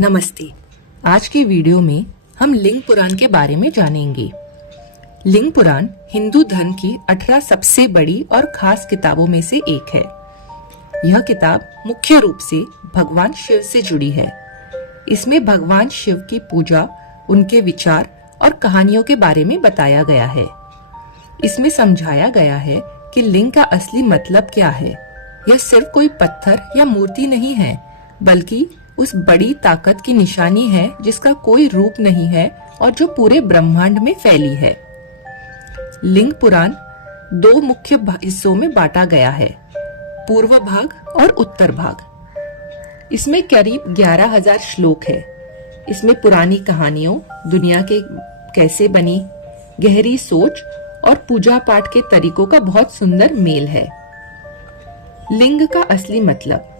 नमस्ते। आज के वीडियो में हम लिंग पुराण के बारे में जानेंगे। लिंग पुराण हिंदू धर्म की 18 सबसे बड़ी और खास किताबों में से एक है। यह किताब मुख्य रूप से भगवान शिव से जुड़ी है। इसमें भगवान शिव की पूजा, उनके विचार और कहानियों के बारे में बताया गया है। इसमें समझाया गया है कि लिंग का असली मतलब क्या है। यह सिर्फ कोई पत्थर या मूर्ति नहीं है, बल्कि उस बड़ी ताकत की निशानी है जिसका कोई रूप नहीं है और जो पूरे ब्रह्मांड में फैली है। लिंग पुराण 2 मुख्य हिस्सों में बांटा गया है, पूर्व भाग और उत्तर भाग। इसमें करीब 11,000 श्लोक है। इसमें पुरानी कहानियों, दुनिया के कैसे बनी, गहरी सोच और पूजा पाठ के तरीकों का बहुत सुंदर मेल है। लिंग का असली मतलब।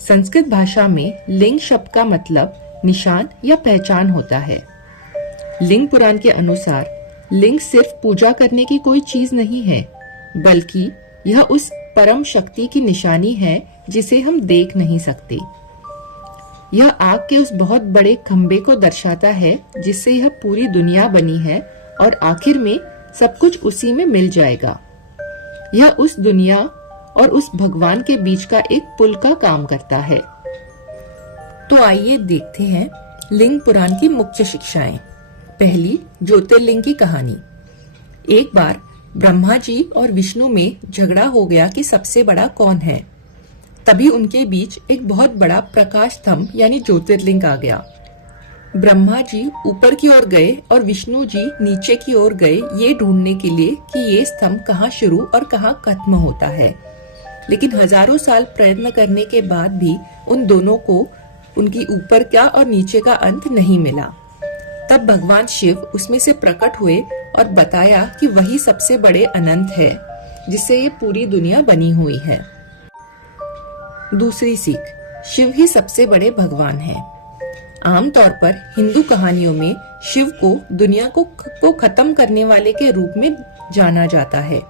संस्कृत भाषा में लिंग शब्द का मतलब निशान या पहचान होता है। लिंग पुराण के अनुसार लिंग सिर्फ पूजा करने की कोई चीज नहीं है, बल्कि यह उस परम शक्ति की निशानी है जिसे हम देख नहीं सकते। यह आग के उस बहुत बड़े खंबे को दर्शाता है जिससे यह पूरी दुनिया बनी है और आखिर में सब कुछ उसी में मिल जाएगा। यह उस दुनिया और उस भगवान के बीच का एक पुल का काम करता है। तो आइए देखते हैं लिंग पुराण की मुख्य शिक्षाएं। पहली, ज्योतिर्लिंग की कहानी। एक बार ब्रह्मा जी और विष्णु में झगड़ा हो गया कि सबसे बड़ा कौन है। तभी उनके बीच एक बहुत बड़ा प्रकाश स्तंभ यानी ज्योतिर्लिंग आ गया। ब्रह्मा जी ऊपर की ओर गए और विष्णु जी नीचे की ओर गए, ये ढूंढने के लिए कि ये स्तंभ कहाँ शुरू और कहाँ खत्म होता है। लेकिन हजारों साल प्रयत्न करने के बाद भी उन दोनों को उनकी ऊपर का और नीचे का अंत नहीं मिला। तब भगवान शिव उसमें से प्रकट हुए और बताया कि वही सबसे बड़े अनंत है जिससे ये पूरी दुनिया बनी हुई है। दूसरी सीख, शिव ही सबसे बड़े भगवान हैं। आमतौर पर हिंदू कहानियों में शिव को दुनिया को खत्म करने वाले के रूप में जाना जाता है,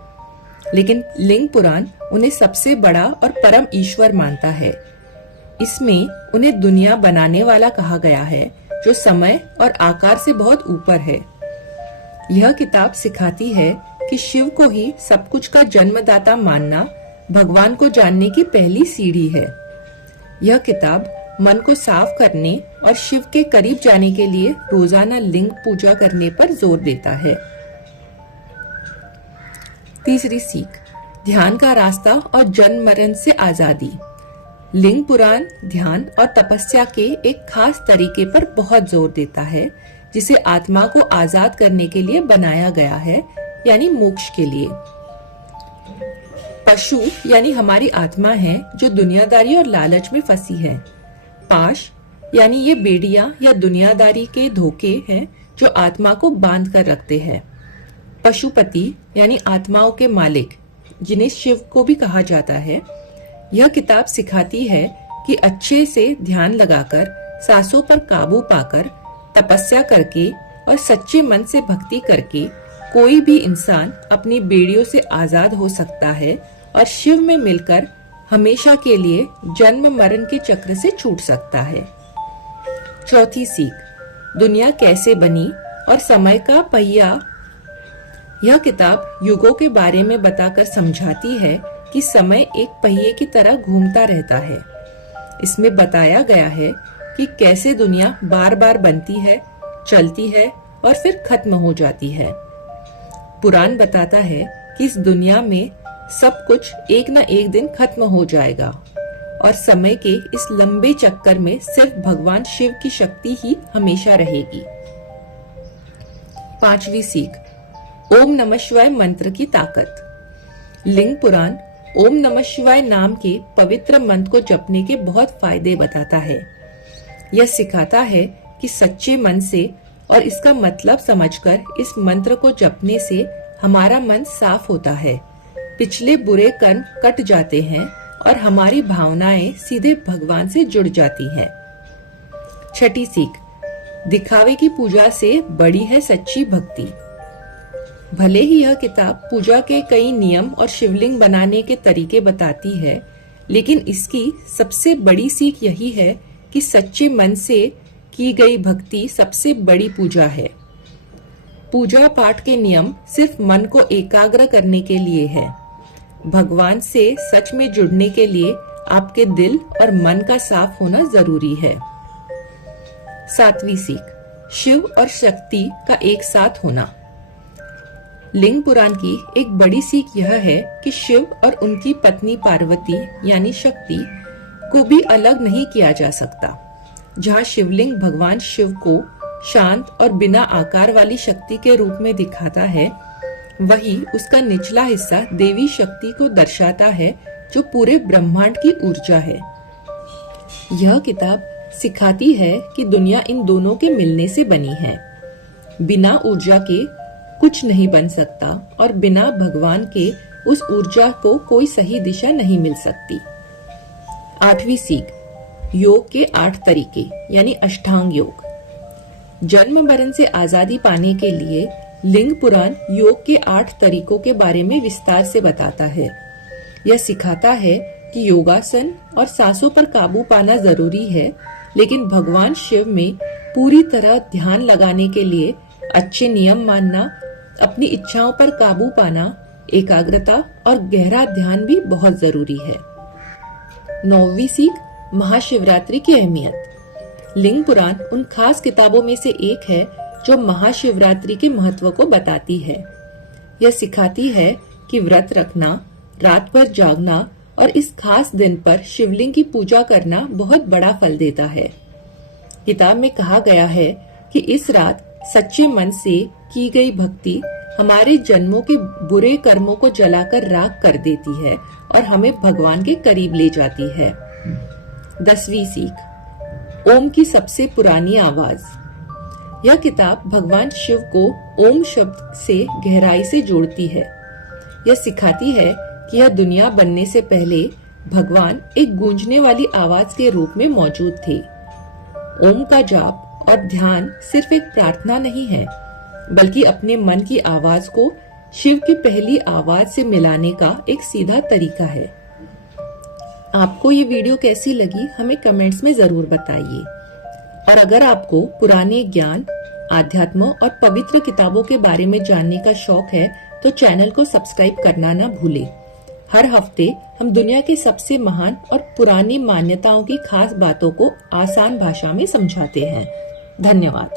लेकिन लिंग पुराण उन्हें सबसे बड़ा और परम ईश्वर मानता है। इसमें उन्हें दुनिया बनाने वाला कहा गया है, जो समय और आकार से बहुत ऊपर है। यह किताब सिखाती है कि शिव को ही सब कुछ का जन्मदाता मानना भगवान को जानने की पहली सीढ़ी है। यह किताब मन को साफ करने और शिव के करीब जाने के लिए रोजाना लिंग पूजा करने पर जोर देता है। तीसरी सीख, ध्यान का रास्ता और जन्म मरण से आजादी। लिंग पुराण ध्यान और तपस्या के एक खास तरीके पर बहुत जोर देता है, जिसे आत्मा को आजाद करने के लिए बनाया गया है, यानी मोक्ष के लिए। पशु यानी हमारी आत्मा है जो दुनियादारी और लालच में फंसी है। पाश यानी ये बेड़ियां या दुनियादारी के धोखे हैं जो आत्मा को बांध कर रखते हैं। पशुपति यानी आत्माओं के मालिक, जिन्हें शिव को भी कहा जाता है। यह किताब सिखाती है कि अच्छे से ध्यान लगाकर, सांसों पर काबू पाकर, तपस्या करके और सच्चे मन से भक्ति करके कोई भी इंसान अपनी बेड़ियों से आजाद हो सकता है और शिव में मिलकर हमेशा के लिए जन्म मरण के चक्र से छूट सकता है। चौथी सीख, दुनिया कैसे बनी और समय का पहिया। यह किताब युगों के बारे में बताकर समझाती है कि समय एक पहिए की तरह घूमता रहता है। इसमें बताया गया है कि कैसे दुनिया बार बार बनती है, चलती है और फिर खत्म हो जाती है। पुराण बताता है कि इस दुनिया में सब कुछ एक न एक दिन खत्म हो जाएगा और समय के इस लंबे चक्कर में सिर्फ भगवान शिव की शक्ति ही हमेशा रहेगी। पांचवी सीख, ओम नमः शिवाय मंत्र की ताकत। लिंग पुराण ओम नमः शिवाय नाम के पवित्र मंत्र को जपने के बहुत फायदे बताता है। यह सिखाता है कि सच्चे मन से और इसका मतलब समझकर इस मंत्र को जपने से हमारा मन साफ होता है, पिछले बुरे कर्म कट जाते हैं और हमारी भावनाएं सीधे भगवान से जुड़ जाती हैं। छठी सीख, दिखावे की पूजा से बड़ी है सच्ची भक्ति। भले ही यह किताब पूजा के कई नियम और शिवलिंग बनाने के तरीके बताती है, लेकिन इसकी सबसे बड़ी सीख यही है कि सच्चे मन से की गई भक्ति सबसे बड़ी पूजा है। पूजा पाठ के नियम सिर्फ मन को एकाग्र करने के लिए है। भगवान से सच में जुड़ने के लिए आपके दिल और मन का साफ होना जरूरी है। 7वीं सीख, शिव और शक्ति का एक साथ होना। लिंग पुराण की एक बड़ी सीख यह है कि शिव और उनकी पत्नी पार्वती यानी शक्ति को भी अलग नहीं किया जा सकता। जहाँ शिवलिंग भगवान शिव को शांत और बिना आकार वाली शक्ति के रूप में दिखाता है, वही उसका निचला हिस्सा देवी शक्ति को दर्शाता है, जो पूरे ब्रह्मांड की ऊर्जा है। यह किताब सिखाती है कि दुनिया इन दोनों के मिलने से बनी है। बिना ऊर्जा के कुछ नहीं बन सकता और बिना भगवान के उस ऊर्जा को कोई सही दिशा नहीं मिल सकती। 8वीं सीख, योग के 8 तरीके यानी अष्टांग योग। जन्म मरण से आजादी पाने के लिए लिंग पुराण योग के 8 तरीकों के बारे में विस्तार से बताता है। यह सिखाता है कि योगासन और सांसों पर काबू पाना जरूरी है, लेकिन भगवान शिव में पूरी तरह ध्यान लगाने के लिए अच्छे नियम मानना, अपनी इच्छाओं पर काबू पाना, एकाग्रता और गहरा ध्यान भी बहुत जरूरी है। 9वीं सीख, महाशिवरात्रि की अहमियत। लिंग पुराण उन खास किताबों में से एक है जो महाशिवरात्रि के महत्व को बताती है। यह सिखाती है कि व्रत रखना, रात भर जागना और इस खास दिन पर शिवलिंग की पूजा करना बहुत बड़ा फल देता है। किताब में कहा गया है कि इस रात सच्चे मन से की गई भक्ति हमारे जन्मों के बुरे कर्मों को जलाकर राख कर देती है और हमें भगवान के करीब ले जाती है। 10वीं सीख, ओम की सबसे पुरानी आवाज। यह किताब भगवान शिव को ओम शब्द से गहराई से जोड़ती है। यह सिखाती है कि यह दुनिया बनने से पहले भगवान एक गूंजने वाली आवाज के रूप में मौजूद थे। ओम का जाप और ध्यान सिर्फ एक प्रार्थना नहीं है, बल्कि अपने मन की आवाज को शिव की पहली आवाज से मिलाने का एक सीधा तरीका है। आपको ये वीडियो कैसी लगी हमें कमेंट्स में जरूर बताइए। और अगर आपको पुराने ज्ञान, आध्यात्म और पवित्र किताबों के बारे में जानने का शौक है तो चैनल को सब्सक्राइब करना ना भूलें। हर हफ्ते हम दुनिया के सबसे महान और पुरानी मान्यताओं की खास बातों को आसान भाषा में समझाते हैं। धन्यवाद।